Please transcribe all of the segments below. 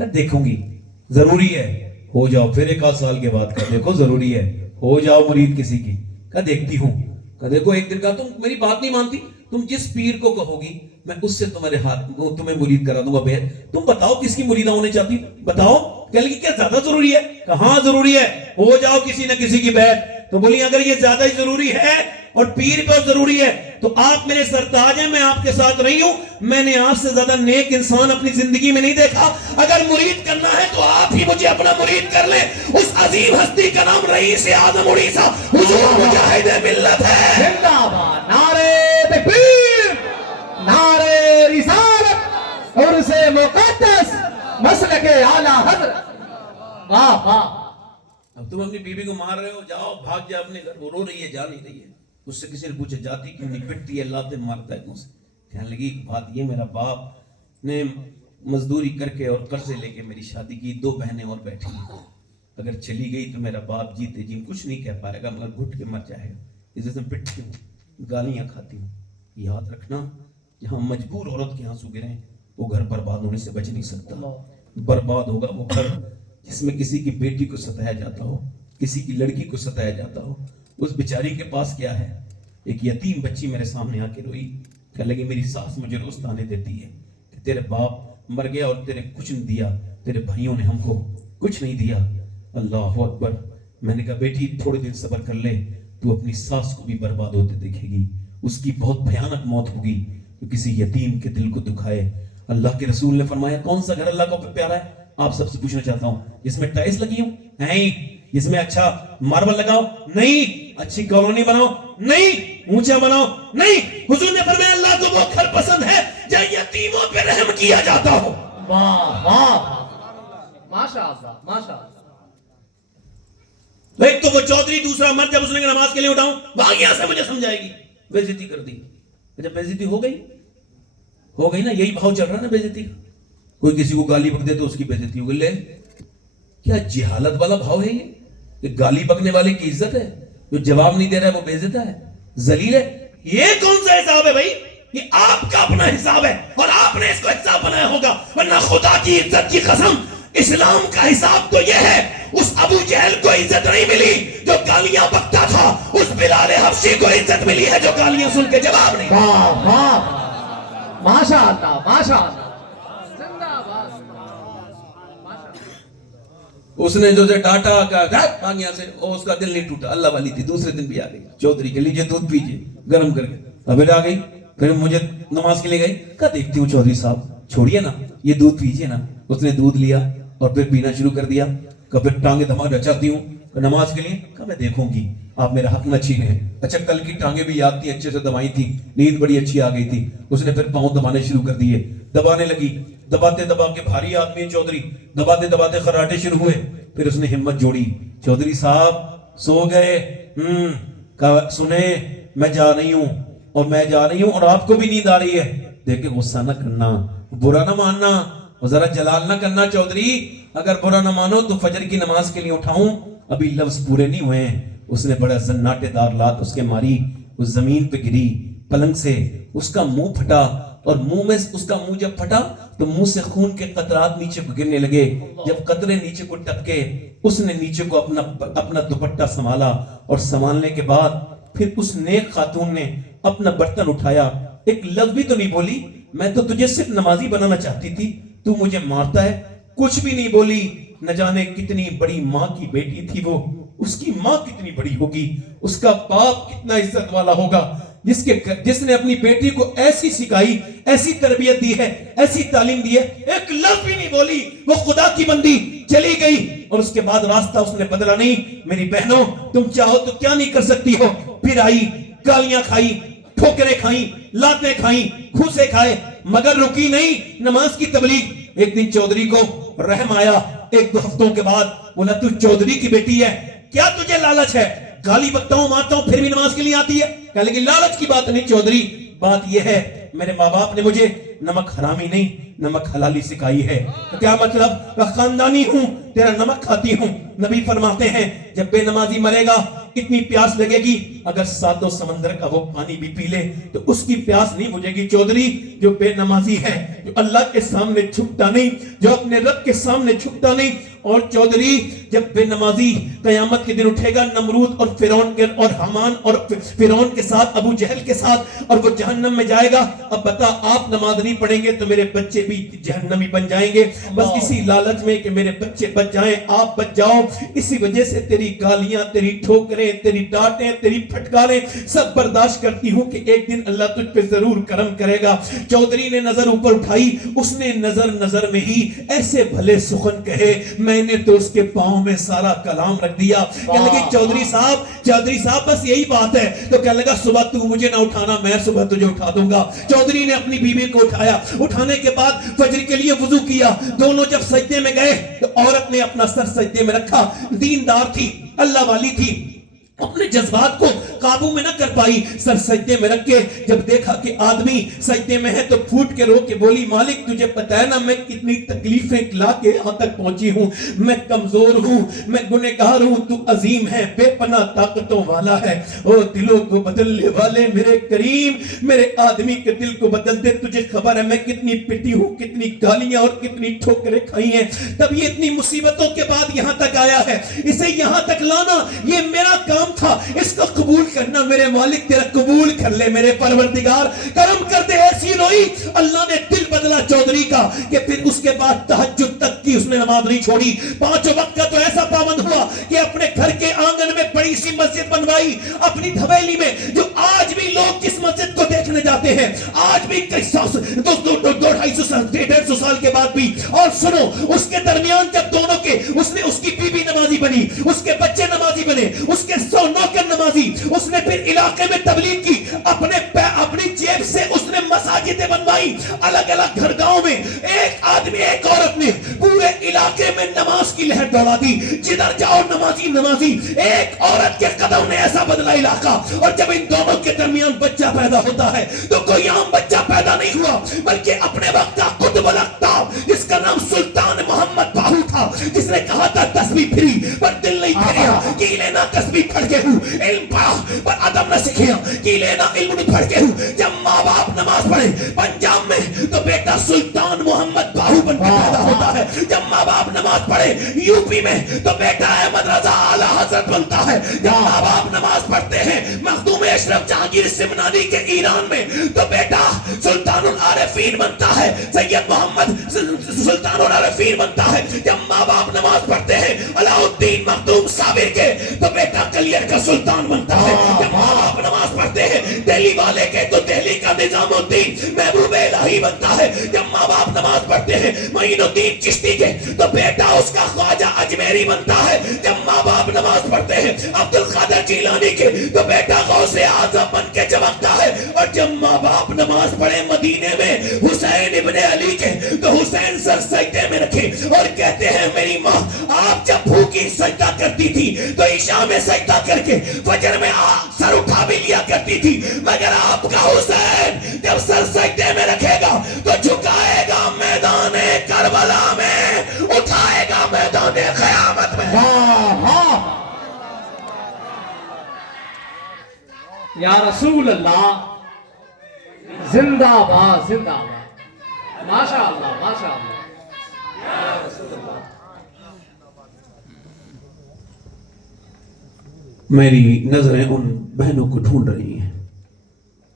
کہ دیکھوں گی ضروری ہے ہو جاؤ، پھر 1 آدھ سال کے بعد کہ دیکھو ضروری ہے ہو جاؤ مرید کسی کی، کہ دیکھتی ہوں، کہ دیکھو ایک دن کا تم میری بات نہیں مانتی، تم جس پیر کو کہو گی میں اس سے تمہارے ہاتھ تمہیں مرید کرا دوں گا بے، تم بتاؤ کس کی مریدہ ہونے چاہتی بتاؤ، کہہ لگی کیا زیادہ ضروری ہے، کہ ہاں ضروری ہے ہو جاؤ کسی نہ کسی کی بیعت۔ تو بولی اگر یہ زیادہ ہی ضروری ہے اور پیر پہ ضروری ہے تو آپ میرے سرتاج ہیں، میں آپ کے ساتھ رہی ہوں، میں نے آپ سے زیادہ نیک انسان اپنی زندگی میں نہیں دیکھا، اگر مرید کرنا ہے تو آپ ہی مجھے اپنا مرید کر لیں۔ اس عظیم ہستی کا نام رئیس اعظم اڑیسہ حضور مجاہد ملت ہے۔ زندہ باد، نعرہ تکبیر، نعرہ رسالت، عرس مقدس، مسلک اعلیٰ حضرت۔ واہ واہ۔ اب تم اپنی بیوی کو مار رہے ہو، جاؤ بھاگ جا اپنے گھر، وہ رو رہی ہے جا نہیں رہی ہے، اس سے کسی نے پوچھا جاتی کیوں نہیں، پٹتی ہے لاتے مارتا ہے کیوں سے، کہنے لگی ایک بات یہ میرا باپ نے مزدوری کر کے اور قرضے لے کے میری شادی کی، 2 بہنیں اور بیٹھی ہیں، اگر چلی گئی تو میرا باپ جیتے جی کچھ نہیں کہہ پائے گا مگر گھٹ کے مر جائے گا، اس وجہ سے پٹتی ہوں گالیاں کھاتی ہوں۔ یاد رکھنا جہاں مجبور عورت کے آنسو گریں وہ گھر برباد ہونے سے بچ نہیں سکتا، برباد ہوگا وہ گھر جس میں کسی کی بیٹی کو ستایا جاتا ہو، کسی کی لڑکی کو ستایا جاتا ہو۔ اس بیچاری کے پاس کیا ہے، ایک یتیم بچی میرے سامنے آ کے روئی، کہنے لگی میری ساس مجھے روز تانے دیتی ہے کہ تیرے باپ مر گیا اور تیرے کچھ نہیں دیا، تیرے بھائیوں نے ہم کو کچھ نہیں دیا۔ اللہ اکبر۔ میں نے کہا بیٹی تھوڑے دن صبر کر لے، تو اپنی ساس کو بھی برباد ہوتے دیکھے گی، اس کی بہت بھیانک موت ہوگی جو کسی یتیم کے دل کو دکھائے۔ اللہ کے رسول نے فرمایا کون سا گھر اللہ کو پیارا ہے؟ آپ سب سے پوچھنا چاہتا ہوں، جس میں ٹائلس لگی ہوں؟ نہیں۔ جس میں اچھا ماربل لگاؤ؟ نہیں۔ اچھی کالونی بناؤ؟ نہیں۔ اونچا بناؤ؟ نہیں۔ حضور نے فرمایا اللہ کو وہ گھر پسند ہے جہاں یتیموں پہ رحم کیا جاتا ہو۔ واہ واہ، ماشاء اللہ ماشاء اللہ۔ ایک تو وہ چودھری، دوسرا مرد جب اس نے نماز کے لیے اٹھاؤں بھاگ یہاں سے مجھے سمجھائے گی، بے عزتی کر دی۔ جب بے عزتی ہو گئی نا، یہی بھاؤ چل رہا ہے نا بے عزتی کا، کوئی کسی کو گالی بک دے تو اس کی بے عزتی ہو گئی۔ لے کیا جہالت والا بھاؤ ہے یہ گالی بکنے والے کی عزت ہے، جو جواب نہیں دے رہا ہے وہ بے عزت ہے، ذلیل ہے۔ یہ کون سا حساب ہے بھائی؟ یہ آپ کا اپنا حساب ہے اور آپ نے اس کو حساب بنایا ہوگا، ورنہ خدا کی عزت کی قسم اسلام کا حساب تو یہ ہے، اس ابو جہل کو عزت نہیں ملی جو گالیاں بکتا تھا، اس بلال حبشی کو عزت ملی ہے جو گالیاں سن کے جواب نہیں۔ واہ واہ، ماشاء اللہ ماشاء اللہ، زندہ باد۔ اس نے جو سے ڈاٹا کا یہاں سے، اس کا دل نہیں ٹوٹا، اللہ والی تھی، دوسرے دن بھی آ گئی چودھری کے لیجیے دودھ پیجیے گرم کر کے، ابھی آ گئی، پھر مجھے نماز کے لیے گئی، کہا دیکھتی ہوں چودھری صاحب چھوڑیے نا یہ دودھ پیجیے نا۔ اس نے دودھ لیا اور پھر پینا شروع کر دیا، کہ پھر ٹانگیں دھما رچاتی ہوں نماز کے لیے، کہا میں دیکھوں گی آپ میرا حق نہ چھینے۔ اچھا کل کی ٹانگیں بھی یاد تھی، اچھے سے دبائی تھی، نیند بڑی اچھی آ گئی تھی، اس نے پھر پاؤں دبانے شروع کر دیے، دبانے لگی، دباتے دبا کے بھاری آدمی چودھری، دباتے دباتے خراٹے شروع ہوئے، پھر اس نے ہمت جوڑی، چودھری صاحب سو گئے؟ کہا سنیں میں جا رہی ہوں اور میں جا رہی ہوں اور آپ کو بھی نیند آ رہی ہے، دیکھے غصہ نہ کرنا، برا نہ ماننا اور ذرا جلال نہ کرنا چودھری، اگر برا نہ مانو تو فجر کی نماز کے لیے اٹھاؤں، ابھی لفظ پورے نہیں ہوئے ہیں۔ اس نے بڑا زناٹے دار لات اس کے ماری، اس زمین پہ گری پلنگ سے، اس کا منہ پھٹا، اور منہ میں اس کا منہ جب پھٹا تو منہ سے خون کے قطرات نیچے کو گرنے لگے، جب قطرے نیچے کو ٹپکے اس نے نیچے کو اپنا دوپٹہ سنبھالا، اور سنبھالنے کے بعد پھر اس نیک خاتون نے اپنا برتن اٹھایا، ایک لفظ بھی تو نہیں بولی، میں تو تجھے صرف نمازی بنانا چاہتی تھی، تو مجھے مارتا ہے، کچھ بھی نہیں بولی۔ نہ جانے کتنی بڑی ماں کی بیٹی تھی وہ، اس کی ماں کتنی بڑی ہوگی، اس کا باپ کتنا عزت والا ہوگا، جس نے اپنی بیٹی کو ایسی سکھائی، ایسی تربیت دی ہے، ایسی تعلیم دی ہے، ایک لفظ بھی نہیں بولی، وہ خدا کی بندی چلی گئی، اور اس کے بعد راستہ اس نے بدلا نہیں۔ میری بہنوں تم چاہو تو کیا نہیں کر سکتی ہو، پھر آئی، گالیاں کھائی، ٹھوکریں کھائیں، لاتیں کھائیں، گھوسے کھائے، مگر رکی نہیں نماز کی تبلیغ۔ ایک دن چودھری کو رحم آیا، 1-2 ہفتوں کے بعد بولا تو چودھری کی بیٹی ہے، کیا تجھے لالچ ہے، گالی بکتا ہوں مارتا ہوں پھر بھی نماز کے لیے آتی ہے؟ کہنے لگی لالچ کی بات نہیں چودھری، بات یہ ہے میرے ماں باپ نے مجھے نمک حرامی نہیں نمک حلالی سکھائی ہے۔ تو کیا مطلب؟ خاندانی ہوں، تیرا نمک کھاتی ہوں۔ نبی فرماتے ہیں جب بے نمازی مرے گا اتنی پیاس لگے گی اگر ساتوں سمندر کا وہ پانی بھی پی لے تو اس کی پیاس نہیں بجھے گی۔ چودھری جو بے نمازی ہے، جو اللہ کے سامنے جھکتا نہیں، جو اپنے رب کے سامنے جھکتا نہیں، اور چودھری جب بے نمازی قیامت کے دن اٹھے گا نمرود اور فرعون کے اور حامان اور فرعون کے ساتھ، ابو جہل کے ساتھ، اور وہ جہنم میں جائے گا۔ اب بتا آپ نماز نہیں پڑھیں گے تو میرے بچے بھی جہنمی بن جائیں گے، بس اسی لالچ میں کہ میرے بچے بچ جائیں، آپ بچ جاؤ، اسی وجہ سے تیری گالیاں، تیری ٹھوکریں، تیری ڈانٹیں، تیری پھٹکاریں سب برداشت کرتی ہوں کہ ایک دن اللہ تجھ پہ ضرور کرم کرے گا۔ چودھری نے نظر اوپر اٹھائی، اس نے نظر میں ہی ایسے بھلے سخن کہے، میں نے تو اس کے پاؤں میں سارا کلام رکھ دیا۔ کہنے لگے چودھری صاحب بس یہی بات ہے، تو کہنے لگا صبح تو مجھے نہ اٹھانا، میں صبح تجھے اٹھا دوں گا۔ چودھری نے اپنی بیوی کو اٹھایا، اٹھانے کے بعد فجر کے لیے وضو کیا، دونوں جب سجدے میں گئے تو عورت نے اپنا سر سجدے میں رکھا، دیندار تھی، اللہ والی تھی، اپنے جذبات کو قابو میں نہ کر پائی، سر سجدے میں رکھ کے جب دیکھا کہ آدمی سجدے میں ہے تو پھوٹ کے رو کے بولی، مالک تجھے پتہ ہے نا میں کتنی تکلیفیں لا کے یہاں تک پہنچی ہوں، میں کمزور ہوں، میں گنہگار ہوں، تو عظیم ہے، بے پناہ طاقتوں والا ہے، او دلوں کو بدلنے والے میرے کریم، میرے آدمی کے دل کو بدل دے، تجھے خبر ہے میں کتنی پٹی ہوں، کتنی گالیاں اور کتنی ٹھوکریں کھائی ہیں، تب یہ اتنی مصیبتوں کے بعد یہاں تک آیا ہے، اسے یہاں تک لانا یہ میرا کام تھا، اس کو قبول کرنا میرے مالک تیرا قبول کر لے، میرے پروردگار کرم کر دے۔ ایسی روئی، اللہ نے دل بدلا چودھری کا کہ پھر اس کے بعد تہجد تک کی اس نے نماز نہیں چھوڑی، 5 وقت کا تو ایسا پابند ہوا کہ اپنے گھر کے آنگن میں بڑی سی مسجد بنوائی، اپنی حویلی میں، جو آج بھی لوگ جس مسجد کو دیکھنے جاتے ہیں، آج بھی 250 سال کے بعد بھی، اور سنو اس کے درمیان جب دونوں کے اس کی بیوی نمازی بنی، اس کے بچے نمازی بنے، اس کے نوکر نمازی، اس نے پھر علاقے میں تبلیغ کی، اپنی جیب سے اس نے مساجدیں بنوائی، الگ الگ گھر گاؤں میں، ایک آدمی ایک عورت نے پورے علاقے میں نماز کی لہر دوڑا دی، جدھر جاؤ نمازی، ایک عورت کے قدم نے ایسا بدلا علاقہ۔ اور جب ان دونوں کے درمیان بچہ پیدا ہوتا ہے تو کوئی عام بچہ پیدا نہیں ہوا، بلکہ اپنے وقت کا قطب الاقطاب جس کا نام سلطان محمد باہو تھا، جس نے کہا تھا تسبیح پھری پر دل نہیں پھریا، کی لینا تسبیح پڑھ کے ہوں، علم پڑھا پر ادب نہ سکھیا، کی لینا علم نہیں پڑھ کے ہوں۔ جب ماں باپ نماز پڑھے پنجاب میں تو بیٹا سلطان محمد باہو بن کے پیدا ہوتا ہے، جب ماں باپ نماز پڑھے یو پی میں تو بیٹا احمد رضا اعلی حضرت بنتا ہے، جب ماں باپ نماز پڑھتے ہیں مخدوم اشرف جہانگیر سمنانی کے ایران میں تو بیٹا سلطان العارفین بنتا ہے، سید محمد سلطان العارفین بنتا ہے، جب ماں باپ نماز پڑھتے ہیں علاء الدین مخدوم صابر کے تو بیٹا کلیر کا سلطان بنتا ہے، جب ماں باپ نماز پڑھتے ہیں دہلی والے کے تو دہلی کا نظام الدین محبوب الہی بنتا ہے، جب ماں باپ نماز پڑھتے ہیں معین الدین چشتی کے تو بیٹا اس کا خواجہ اجمیری بنتا ہے، جب ماں باپ نماز پڑھتے ہیں عبد القادر جیلانی کے تو بیٹا غوث اعظم بن کے چمکتا ہے، اور جب ماں باپ نماز پڑھے مدینے میں حسین ابن علی کے تو حسین سر سجدے میں رکھے اور کہتے ہیں میری ماں آپ جب بھوکی سجدہ کرتی تھی تو عشاء میں سجدہ کر کے فجر میں سر اٹھا بھی لیا کرتی تھی، مگر آپ کا حسین جب سر سجدے میں رکھے گا تو جھکائے گا میدان کربلا میں، اٹھائے گا میدان قیامت میں۔ یا رسول اللہ، زندہ باد زندہ باد، ماشاء اللہ ماشاء اللہ، یا رسول اللہ۔ میری نظریں ان بہنوں کو ڈھونڈ رہی ہیں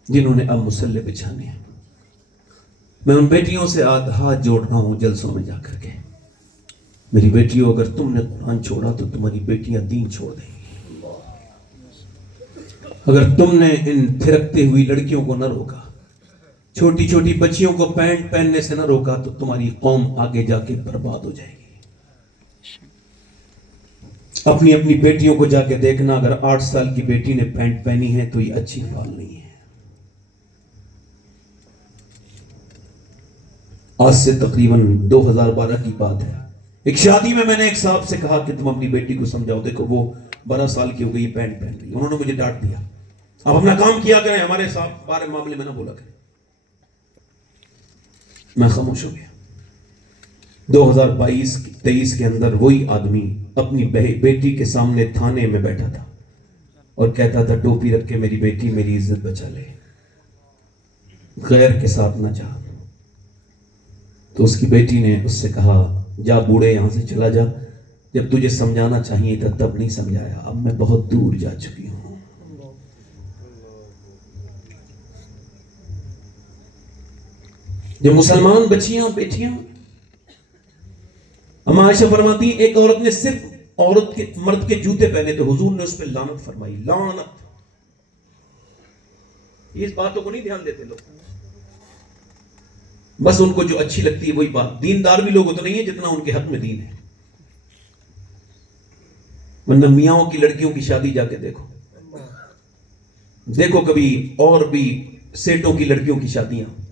جنہوں نے اب مسلح بچھانے ہیں، میں ان بیٹیوں سے ہاتھ جوڑ رہا ہوں جلسوں میں جا کر کے، میری بیٹیوں اگر تم نے قرآن چھوڑا تو تمہاری بیٹیاں دین چھوڑ دیں گی، اگر تم نے ان تھرکتے ہوئی لڑکیوں کو نہ روکا، چھوٹی چھوٹی بچیوں کو پینٹ پہننے سے نہ روکا تو تمہاری قوم آگے جا کے برباد ہو جائے گی۔ اپنی اپنی بیٹیوں کو جا کے دیکھنا، اگر 8 سال کی بیٹی نے پینٹ پہنی ہے تو یہ اچھی فال نہیں ہے۔ آج سے تقریباً 2012 کی بات ہے، ایک شادی میں نے ایک صاحب سے کہا کہ تم اپنی بیٹی کو سمجھاؤ، دیکھو وہ 12 سال کی ہو گئی پینٹ پہن رہی، انہوں نے مجھے ڈانٹ دیا، آپ اپنا کام کیا کریں، ہمارے صاحب بارے معاملے میں نہ بولا کریں۔ میں خاموش ہو گیا۔ 2022-23 کے اندر وہی آدمی اپنی بیٹی کے سامنے تھانے میں بیٹھا تھا، اور کہتا تھا ٹوپی رکھ کے میری بیٹی میری عزت بچا لے، غیر کے ساتھ نہ جا۔ تو اس کی بیٹی نے اس سے کہا جا بوڑھے یہاں سے چلا جا، جب تجھے سمجھانا چاہیے تھا تب نہیں سمجھایا، اب میں بہت دور جا چکی ہوں۔ جو مسلمان بچیاں بیٹیاں، اما عائشہ فرماتی ہیں ایک عورت نے صرف عورت کے مرد کے جوتے پہنے تو حضور نے اس پہ لعنت فرمائی، لعنت۔ اس باتوں کو نہیں دھیان دیتے لوگ، بس ان کو جو اچھی لگتی ہے وہی بات۔ دیندار بھی لوگ اتنے نہیں ہیں جتنا ان کے حق میں دین ہے، ورنہ میاں کی لڑکیوں کی شادی جا کے دیکھو کبھی، اور بھی سیٹوں کی لڑکیوں کی شادیاں،